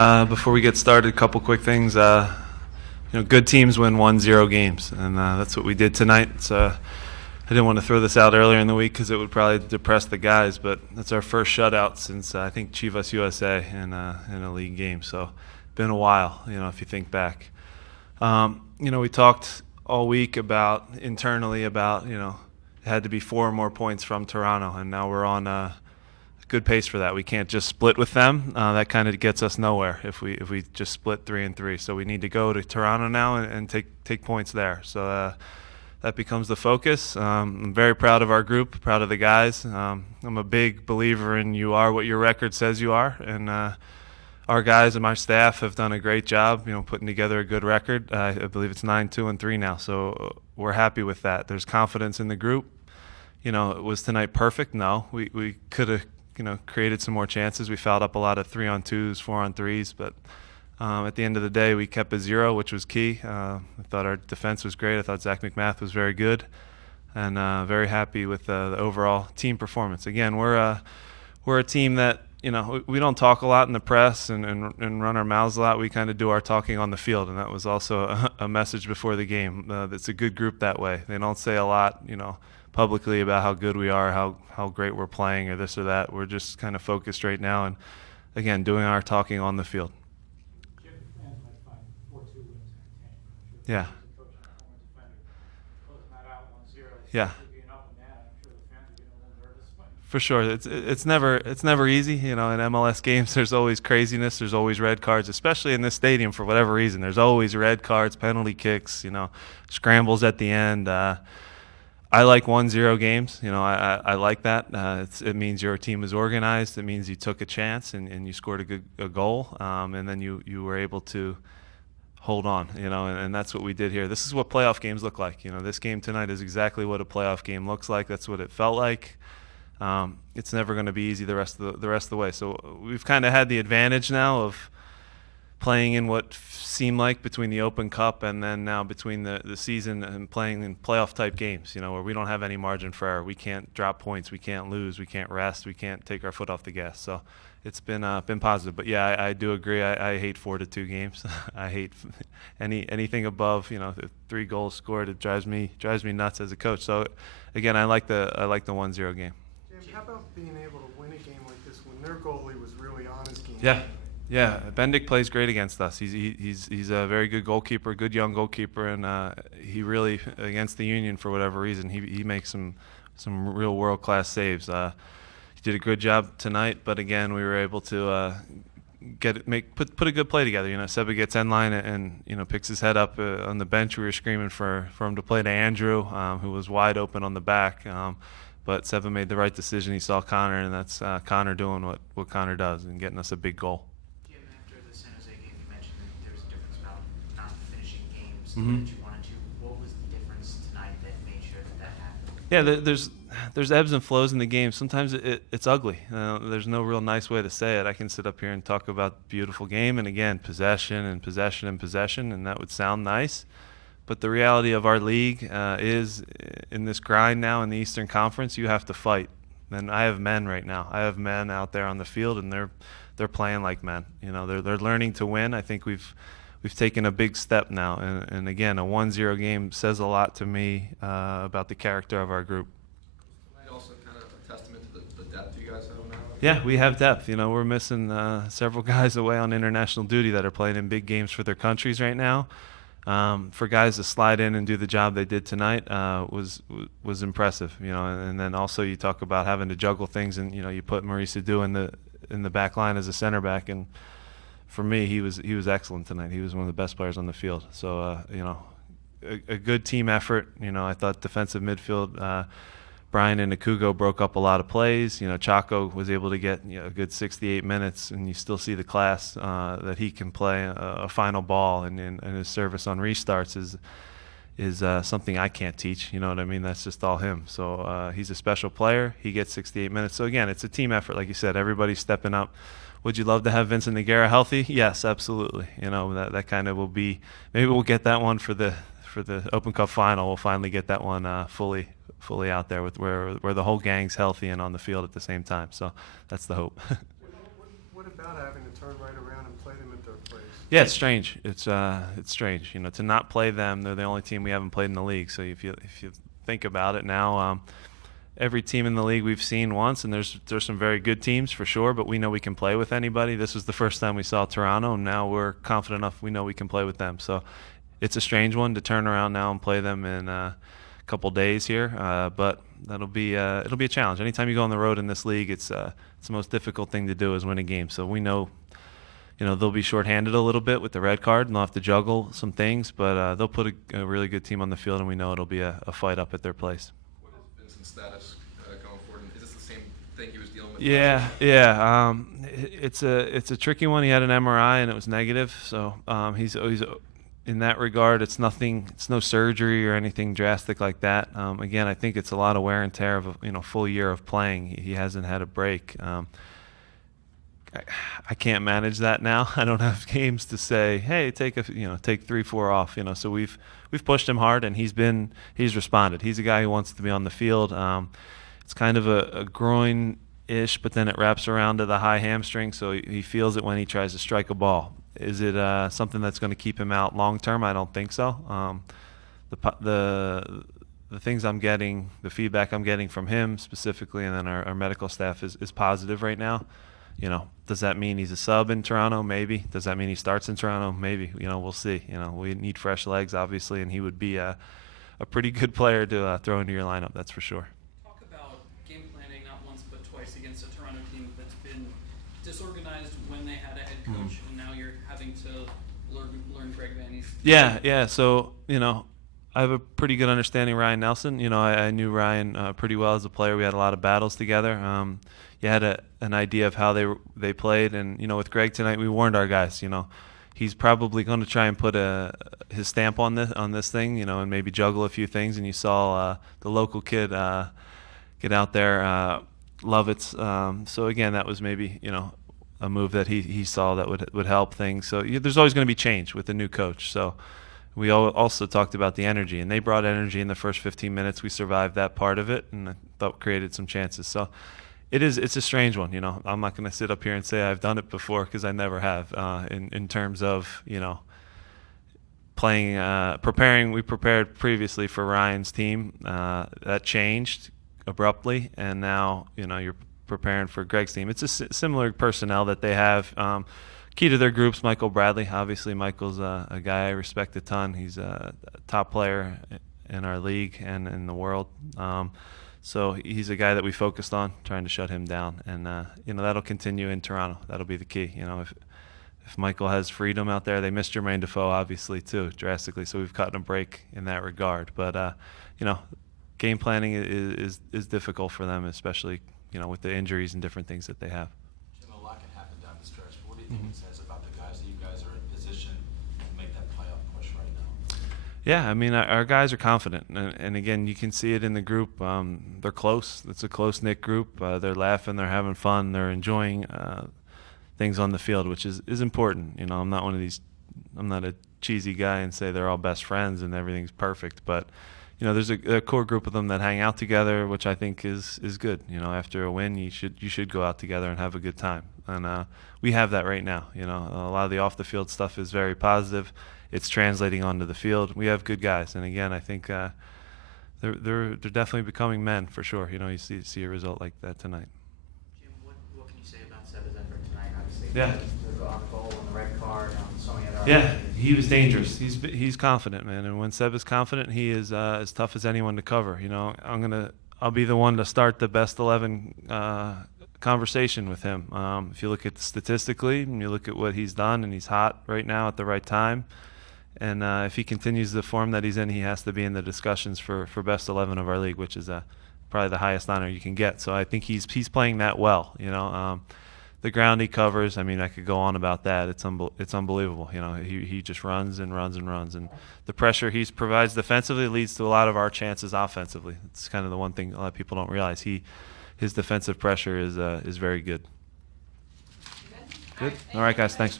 Before we get started, a couple quick things. Good teams win 1-0 games, and that's what we did tonight. So I didn't want to throw this out earlier in the week because it would probably depress the guys, but that's our first shutout since I think Chivas USA in a league game. So been a while, if you think back. We talked all week internally about, it had to be 4 more points from Toronto, and now we're on good pace for that. We can't just split with them. That kind of gets us nowhere if we just split 3-3. So we need to go to Toronto now and take points there. So that becomes the focus. I'm very proud of our group, proud of the guys. I'm a big believer in you are what your record says you are, and our guys and my staff have done a great job, putting together a good record. I believe it's 9-2-3 now, so we're happy with that. There's confidence in the group. Was tonight perfect? No, we could have created some more chances. We fouled up a lot of 3-on-2s, 4-on-3s, but at the end of the day, we kept a 0, which was key. I thought our defense was great. I thought Zach McMath was very good, and very happy with the overall team performance. Again, we're a team that we don't talk a lot in the press and run our mouths a lot. We kind of do our talking on the field, and that was also a message before the game. It's a good group that way. They don't say a lot, publicly about how good we are, how great we're playing, or this or that. We're just kind of focused right now, and again, doing our talking on the field. Yeah. Yeah. For sure, it's never easy. In MLS games, there's always craziness. There's always red cards, especially in this stadium for whatever reason. There's always red cards, penalty kicks, scrambles at the end. I like 1-0 games. I like that. It means your team is organized. It means you took a chance and you scored a goal, and then you were able to hold on. And that's what we did here. This is what playoff games look like. This game tonight is exactly what a playoff game looks like. That's what it felt like. It's never going to be easy the rest of the way. So we've kind of had the advantage now of playing in what seemed like between the Open Cup and then now between the season and playing in playoff type games, where we don't have any margin for error. We can't drop points. We can't lose. We can't rest. We can't take our foot off the gas. So it's been positive. But yeah, I do agree. I hate 4-2 games. I hate anything above 3 goals scored. It drives me nuts as a coach. So again, I like the 1-0 game. Jim, how about being able to win a game like this when their goalie was really on his game? Yeah, Bendik plays great against us. He's a very good goalkeeper, good young goalkeeper, and he really, against the Union for whatever reason, he makes some real world-class saves. He did a good job tonight, but again, we were able to put a good play together. Seba gets end line and picks his head up on the bench. We were screaming for him to play to Andrew, who was wide open on the back. But Seba made the right decision. He saw Connor, and that's Connor doing what Connor does and getting us a big goal. After the San Jose game, you mentioned that there was a difference about not finishing games Mm-hmm. that you wanted to. What was the difference tonight that made sure that happened? Yeah, there's ebbs and flows in the game. Sometimes it's ugly. There's no real nice way to say it. I can sit up here and talk about beautiful game, and again, possession and possession and possession, and that would sound nice. But the reality of our league is in this grind now in the Eastern Conference, you have to fight. And I have men right now. I have men out there on the field, and they're playing like men. They're learning to win. I think we've taken a big step now. And again, a 1-0 game says a lot to me about the character of our group. Tonight also kind of a testament to the depth you guys have now. Yeah, we have depth. We're missing several guys away on international duty that are playing in big games for their countries right now. For guys to slide in and do the job they did tonight was impressive, and then also you talk about having to juggle things, and you put Maurice Adu in the back line as a center back, and for me he was excellent tonight. He was one of the best players on the field. So a good team effort. I thought defensive midfield. Brian and Akugo broke up a lot of plays. Chaco was able to get a good 68 minutes, and you still see the class that he can play a final ball, and his service on restarts is something I can't teach. You know what I mean? That's just all him. So he's a special player. He gets 68 minutes. So again, it's a team effort, like you said. Everybody's stepping up. Would you love to have Vincent Nogueira healthy? Yes, absolutely. That kind of will be. Maybe we'll get that one for the Open Cup final. We'll finally get that one fully out there with where the whole gang's healthy and on the field at the same time. So that's the hope. What about having to turn right around and play them in Yeah, it's strange. It's strange. You know, to not play them, they're the only team we haven't played in the league. So if you think about it now, every team in the league we've seen once, and there's some very good teams for sure, but we know we can play with anybody. This was the first time we saw Toronto, and now we're confident enough we know we can play with them. So it's a strange one to turn around now and play them in a couple days here, but it'll be a challenge. Anytime you go on the road in this league, it's the most difficult thing to do is win a game. So we know, you know, they'll be shorthanded a little bit with the red card, and they'll have to juggle some things, but they'll put a really good team on the field, and we know it'll be a fight up at their place. What is Vincent's status going forward? Is this the same thing he was dealing with? Yeah, yeah. It's a tricky one. He had an MRI and it was negative, so he's in that regard. It's nothing. It's no surgery or anything drastic like that. Again, I think it's a lot of wear and tear of a full year of playing. He hasn't had a break. I can't manage that now. I don't have games to say, hey, take 3-4 off. So we've pushed him hard, and he's responded. He's a guy who wants to be on the field. It's kind of a groin-ish, but then it wraps around to the high hamstring, so he feels it when he tries to strike a ball. Is it something that's going to keep him out long term? I don't think so. The things I'm getting, the feedback I'm getting from him specifically, and then our medical staff is positive right now. Does that mean he's a sub in Toronto? Maybe. Does that mean he starts in Toronto? Maybe. We'll see. We need fresh legs, obviously, and he would be a pretty good player to throw into your lineup. That's for sure. Talk about game planning not once but twice against a Toronto team that's been disorganized when they had a head coach, and now you're having to learn Greg Vanney's. Yeah. So I have a pretty good understanding of Ryan Nelsen. I knew Ryan pretty well as a player. We had a lot of battles together. You had an idea of how they played, and with Greg tonight, we warned our guys. He's probably going to try and put his stamp on this thing, and maybe juggle a few things. And you saw the local kid get out there, Lovitz. So again, that was maybe a move that he saw that would help things. So there's always going to be change with the new coach. So we also talked about the energy, and they brought energy in the first 15 minutes. We survived that part of it, and I thought created some chances. So it's a strange one. I'm not going to sit up here and say I've done it before, because I never have. In terms of playing, preparing, we prepared previously for Ryan's team. That changed abruptly, and now you're preparing for Greg's team. It's a similar personnel that they have. Key to their groups, Michael Bradley. Obviously, Michael's a guy I respect a ton. He's a top player in our league and in the world. So he's a guy that we focused on, trying to shut him down, and that'll continue in Toronto. That'll be the key. If Michael has freedom out there, they missed Jermaine Defoe obviously too drastically, so we've cut a break in that regard. But game planning is difficult for them, especially with the injuries and different things that they have. Jim, a lot can happen down the stretch. What do you think it says about the guys that you guys are in position to make that playoff push right now? Yeah, I mean, our guys are confident, and again, you can see it in the group. They're close. It's a close-knit group. They're laughing, they're having fun, they're enjoying things on the field, which is important. I'm not a cheesy guy and say they're all best friends and everything's perfect, but there's a core group of them that hang out together, which I think is good. After a win, you should go out together and have a good time, and we have that right now. A lot of the off-the-field stuff is very positive. It's translating onto the field. We have good guys, and again, I think they're definitely becoming men for sure. You see a result like that tonight. Jim, what can you say about Seba's effort tonight? Obviously, Yeah. the on goal and the red card, so many other. Yeah, he was dangerous. He's confident, man, and when Seb is confident, he is as tough as anyone to cover. I'll be the one to start the best 11 conversation with him. If you look at statistically, and you look at what he's done, and he's hot right now at the right time. And if he continues the form that he's in, he has to be in the discussions for best 11 of our league, which is probably the highest honor you can get. So I think he's playing that well. The ground he covers, I mean, I could go on about that. It's unbelievable. He just runs and runs and runs, and the pressure he provides defensively leads to a lot of our chances offensively. It's kind of the one thing a lot of people don't realize. His defensive pressure is very good. Good. All right, guys. Thanks.